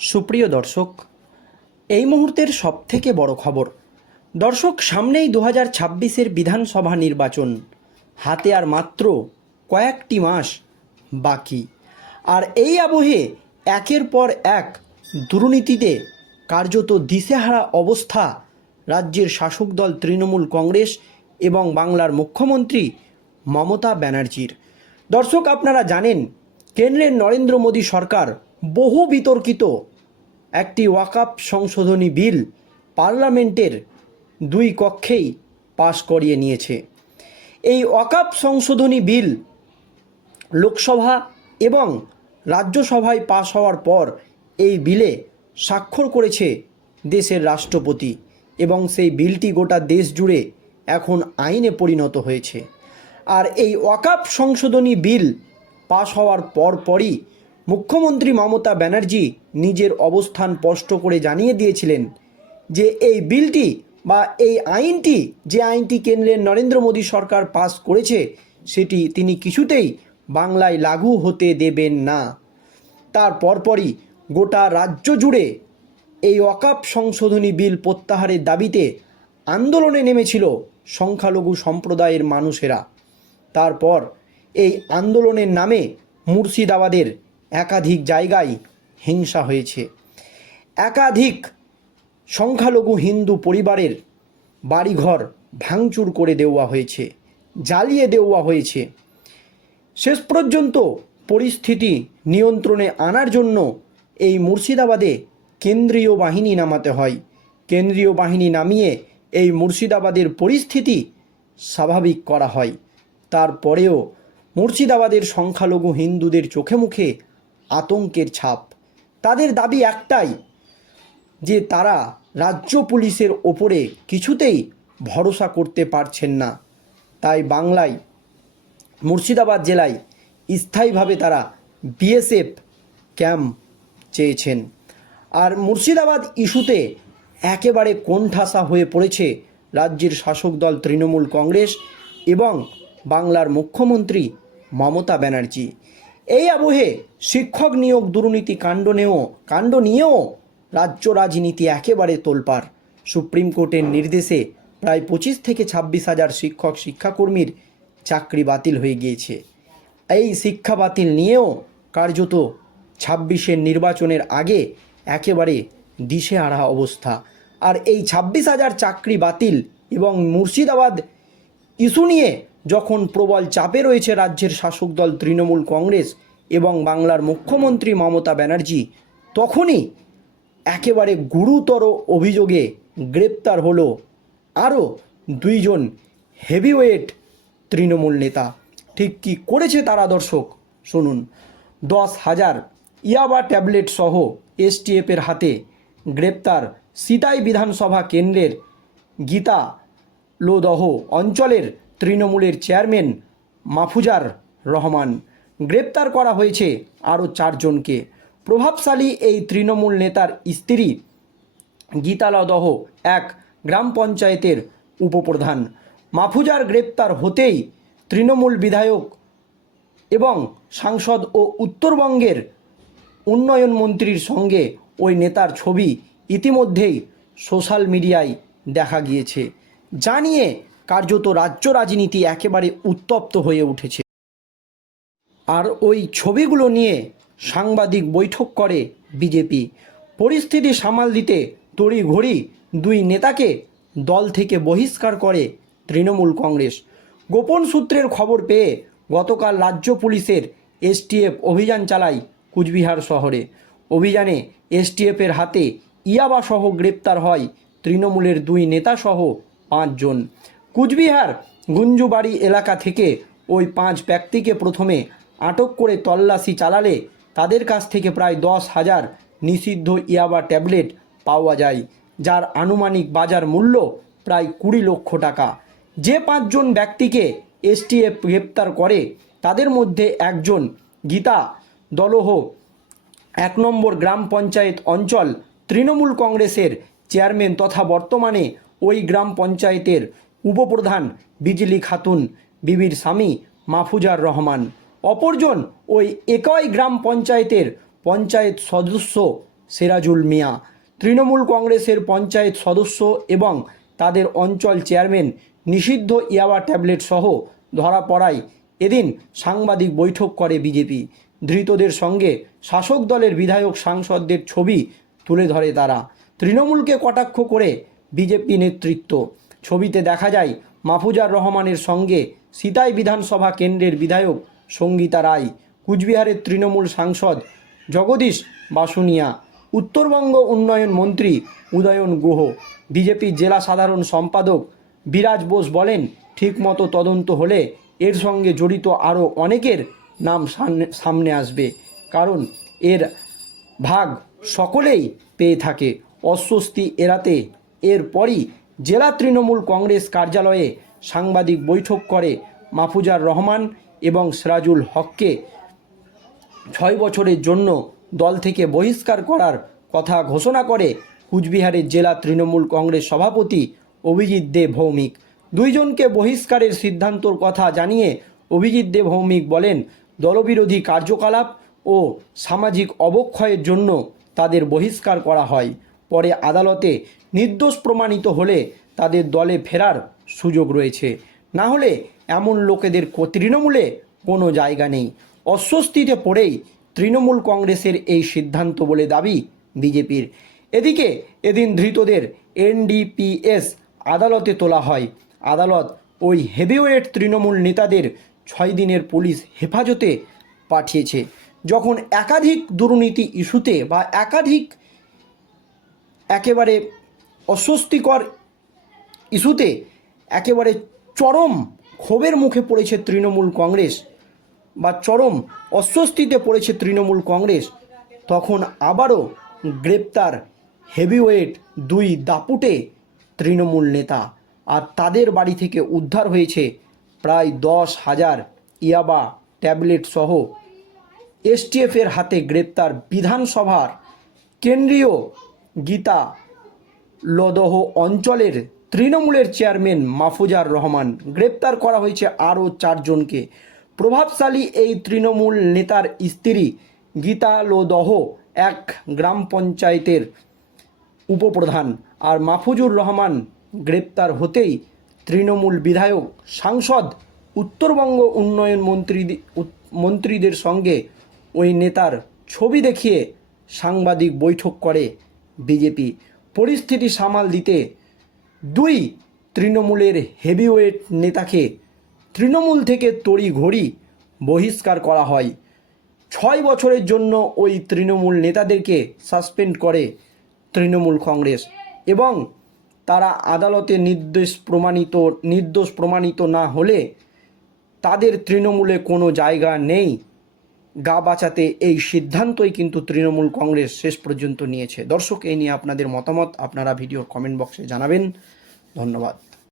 সুপ্রিয় দর্শক, এই মুহূর্তের সবথেকে বড় খবর। দর্শক, সামনেই দু হাজার ছাব্বিশের বিধানসভা নির্বাচন। হাতে আর মাত্র কয়েকটি মাস বাকি। আর এই আবহে একের পর এক দুর্নীতিতে কার্যত দিশেহারা অবস্থা রাজ্যের শাসক দল তৃণমূল কংগ্রেস এবং বাংলার মুখ্যমন্ত্রী মমতা ব্যানার্জির। দর্শক, আপনারা জানেন, কেন্দ্রের নরেন্দ্র মোদী সরকার বহু বিতর্কিত একটি ওয়াকাপ সংশোধনী বিল পার্লামেন্টের দুই কক্ষেই পাশ করিয়ে নিয়েছে। এই ওয়াকাপ সংশোধনী বিল লোকসভা এবং রাজ্যসভায় পাশ হওয়ার পর এই বিলে স্বাক্ষর করেছে দেশের রাষ্ট্রপতি এবং সেই বিলটি গোটা দেশ জুড়ে এখন আইনে পরিণত হয়েছে। আর এই ওয়াকাপ সংশোধনী বিল পাশ হওয়ার পর পরই মুখ্যমন্ত্রী মমতা ব্যানার্জি নিজের অবস্থান স্পষ্ট করে জানিয়ে দিয়েছিলেন যে এই বিলটি বা এই আইনটি, যে আইনটি কেন্দ্রের নরেন্দ্র মোদী সরকার পাস করেছে, সেটি তিনি কিছুতেই বাংলায় লাগু হতে দেবেন না। তার পরপরই গোটা রাজ্য জুড়ে এই অকাপ সংশোধনী বিল প্রত্যাহারের দাবিতে আন্দোলনে নেমেছিল সংখ্যালঘু সম্প্রদায়ের মানুষেরা। তারপর এই আন্দোলনের নামে মুর্শিদাবাদের একাধিক জায়গায় হিংসা হয়েছে। একাধিক সংখ্যালঘু হিন্দু পরিবারের বাড়িঘর ভাঙচুর করে দেওয়া হয়েছে, জ্বালিয়ে দেওয়া হয়েছে। শেষ পর্যন্ত পরিস্থিতি নিয়ন্ত্রণে আনার জন্য এই মুর্শিদাবাদে কেন্দ্রীয় বাহিনী নামাতে হয়। কেন্দ্রীয় বাহিনী নামিয়ে এই মুর্শিদাবাদের পরিস্থিতি স্বাভাবিক করা হয়। তারপরেও মুর্শিদাবাদের সংখ্যালঘু হিন্দুদের চোখে মুখে আতঙ্কের ছাপ। তাদের দাবি একটাই, যে তারা রাজ্য পুলিশের ওপরে কিছুতেই ভরসা করতে পারছেন না। তাই বাংলায়, মুর্শিদাবাদ জেলায় স্থায়ীভাবে তারা বিএসএফ ক্যাম্প চেয়েছেন। আর মুর্শিদাবাদ ইস্যুতে একেবারে কোণঠাসা হয়ে পড়েছে রাজ্যের শাসক দল তৃণমূল কংগ্রেস এবং বাংলার মুখ্যমন্ত্রী মমতা ব্যানার্জি। এই আবহে শিক্ষক নিয়োগ দুর্নীতি কাণ্ড নিয়েও কাণ্ড নিয়েও রাজ্য রাজনীতি একেবারে তোলপাড়। সুপ্রিম কোর্টের নির্দেশে প্রায় পঁচিশ থেকে ছাব্বিশ হাজার শিক্ষক শিক্ষাকর্মীর চাকরি বাতিল হয়ে গিয়েছে। এই শিক্ষা বাতিল নিয়েও কার্যত ছাব্বিশের নির্বাচনের আগে একেবারে দিশেহারা অবস্থা। আর এই ছাব্বিশ হাজার চাকরি বাতিল এবং মুর্শিদাবাদ ইস্যু নিয়ে যখন প্রবল চাপে রয়েছে রাজ্যের শাসক দল তৃণমূল কংগ্রেস এবং বাংলার মুখ্যমন্ত্রী মমতা ব্যানার্জি, তখনই একেবারে গুরুতর অভিযোগে গ্রেপ্তার হলো আরও দুইজন হেভিওয়েট তৃণমূল নেতা। ঠিক কী করেছে তারা দর্শক? শুনুন। দশ হাজার ইয়াবা ট্যাবলেট সহ এসটিএফের হাতে গ্রেপ্তার সিতাই বিধানসভা কেন্দ্রের গীতা লোদহ অঞ্চলের তৃণমূলের চেয়ারম্যান মাফুজার রহমান। গ্রেপ্তার করা হয়েছে আরও চারজনকে। প্রভাবশালী এই তৃণমূল নেতার স্ত্রী গীতালদহ, এক গ্রাম পঞ্চায়েতের উপপ্রধান। মাফুজার গ্রেপ্তার হতেই তৃণমূল বিধায়ক এবং সাংসদ ও উত্তরবঙ্গের উন্নয়ন মন্ত্রীর সঙ্গে ওই নেতার ছবি ইতিমধ্যেই সোশ্যাল মিডিয়ায় দেখা গিয়েছে। জানিয়ে কার্যত রাজ্য রাজনীতি একেবারে উত্তপ্ত হয়ে উঠেছে। আর ওই ছবিগুলো নিয়ে সাংবাদিক বৈঠক করে বিজেপি। পরিস্থিতি সামাল দিতে তড়িঘড়ি দুই নেতাকে দল থেকে বহিষ্কার করে তৃণমূল কংগ্রেস। গোপন সূত্রের খবর পেয়ে গতকাল রাজ্য পুলিশের এসটিএফ অভিযান চালায় কুচবিহার শহরে। অভিযানে এসটিএফের হাতে ইয়াবাসহ গ্রেপ্তার হয় তৃণমূলের দুই নেতাসহ পাঁচজন। কুচবিহার গুঞ্জুবাড়ি এলাকা থেকে ওই পাঁচ ব্যক্তিকে প্রথমে আটক করে তল্লাশি চালালে তাদের কাছ থেকে প্রায় দশ হাজার নিষিদ্ধ ইয়াবা ট্যাবলেট পাওয়া যায়, যার আনুমানিক বাজার মূল্য প্রায় কুড়ি লক্ষ টাকা। যে পাঁচজন ব্যক্তিকে এসটিএফ গ্রেপ্তার করে, তাদের মধ্যে একজন গীতা দলহ, এক নম্বর গ্রাম পঞ্চায়েত অঞ্চল তৃণমূল কংগ্রেসের চেয়ারম্যান তথা বর্তমানে ওই গ্রাম পঞ্চায়েতের উপপ্রধান বিজলি খাতুন, বিবির স্বামী মাহফুজার রহমান। অপরজন ওই একই গ্রাম পঞ্চায়েতের পঞ্চায়েত সদস্য সিরাজুল মিয়া। তৃণমূল কংগ্রেসের পঞ্চায়েত সদস্য এবং তাদের অঞ্চল চেয়ারম্যান নিষিদ্ধ ইয়াবা ট্যাবলেট সহ ধরা পড়ায়। এদিন সাংবাদিক বৈঠক করে বিজেপি। ধৃতদের সঙ্গে শাসক দলের বিধায়ক সাংসদদের ছবি তুলে ধরে তারা। তৃণমূলকে কটাক্ষ করে বিজেপি নেতৃত্ব। ছবিতে দেখা যায় মাহফুজার রহমানের সঙ্গে সিতাই বিধানসভা কেন্দ্রের বিধায়ক সঙ্গীতা রায়, কুচবিহারের তৃণমূল সাংসদ জগদীশ বাসুনিয়া, উত্তরবঙ্গ উন্নয়ন মন্ত্রী উদয়ন গুহ বিজেপির জেলা সাধারণ সম্পাদক বিরাজ বোস বলেন, ঠিকমতো তদন্ত হলে এর সঙ্গে জড়িত আরও অনেকের নাম সামনে আসবে। কারণ এর ভাগ সকলেই পেয়ে থাকে। অস্বস্তি এড়াতে এরপরই জেলা তৃণমূল কংগ্রেস কার্যালয়ে সাংবাদিক বৈঠক করে মাহফুজার রহমান এবং সিরাজুল হককে। ছয় বছরের জন্য দল থেকে বহিষ্কার করার কথা ঘোষণা করে কুচবিহারের জেলা তৃণমূল কংগ্রেস সভাপতি অভিজিৎ দে ভৌমিক। দুইজনকে বহিষ্কারের সিদ্ধান্তর কথা জানিয়ে অভিজিৎ দে ভৌমিক বলেন, দলবিরোধী কার্যকলাপ ও সামাজিক অবক্ষয়ের জন্য তাদের বহিষ্কার করা হয়। পরে আদালতে নির্দোষ প্রমাণিত হলে তাদের দলে ফেরার সুযোগ রয়েছে। না হলে এমন লোকেদের তৃণমূলে কোনো জায়গা নেই। অস্বস্তিতে পড়েই তৃণমূল কংগ্রেসের এই সিদ্ধান্ত বলে দাবি বিজেপির। এদিকে এদিন ধৃতদের এনডিপিএস আদালতে তোলা হয়। আদালত ওই হেভিওয়েট তৃণমূল নেতাদের ছয় দিনের পুলিশ হেফাজতে পাঠিয়েছে। যখন একাধিক দুর্নীতি ইস্যুতে বা একাধিক একেবারে অস্বস্তিকর ইস্যুতে একেবারে চরম ক্ষোভের মুখে পড়েছে তৃণমূল কংগ্রেস বা চরম অস্বস্তিতে পড়েছে তৃণমূল কংগ্রেস, তখন আবারও গ্রেপ্তার হেভিওয়েট দুই দাপুটে তৃণমূল নেতা। আর তাদের বাড়ি থেকে উদ্ধার হয়েছে প্রায় দশ হাজার ইয়াবা ট্যাবলেট সহ এসটিএফের হাতে গ্রেপ্তার বিধানসভার কেন্দ্রীয় গীতা লদহ অঞ্চলের তৃণমূলের চেয়ারম্যান মাহফুজার রহমান গ্রেপ্তার করা হয়েছে আরও চারজনকে। প্রভাবশালী এই তৃণমূল নেতার স্ত্রী গীতা লোদহ এক গ্রাম পঞ্চায়েতের উপপ্রধান আর মাহফুজুর রহমান গ্রেপ্তার হতেই তৃণমূল বিধায়ক, সাংসদ, উত্তরবঙ্গ উন্নয়ন মন্ত্রী মন্ত্রীদের সঙ্গে ওই নেতার ছবি দেখিয়ে সাংবাদিক বৈঠক করে। বিজেপি পরিস্থিতি সামাল দিতে দুই তৃণমূলের হেভিওয়েট নেতাকে তৃণমূল থেকে তড়ি ঘড়ি বহিষ্কার করা হয়। ছয় বছরের জন্য ওই তৃণমূল নেতাদেরকে সাসপেন্ড করে তৃণমূল কংগ্রেস এবং তারা আদালতে নির্দেশ প্রমাণিত, নির্দোষ প্রমাণিত না হলে তাদের তৃণমূলে কোনো জায়গা নেই। গা বাঁচাতে এই সিদ্ধান্তই কিন্তু তৃণমূল কংগ্রেস শেষ পর্যন্ত নিয়েছে। দর্শক এই নিয়ে আপনাদের মতামত, আপনারা ভিডিওর কমেন্ট বক্সে জানাবেন। ধন্যবাদ।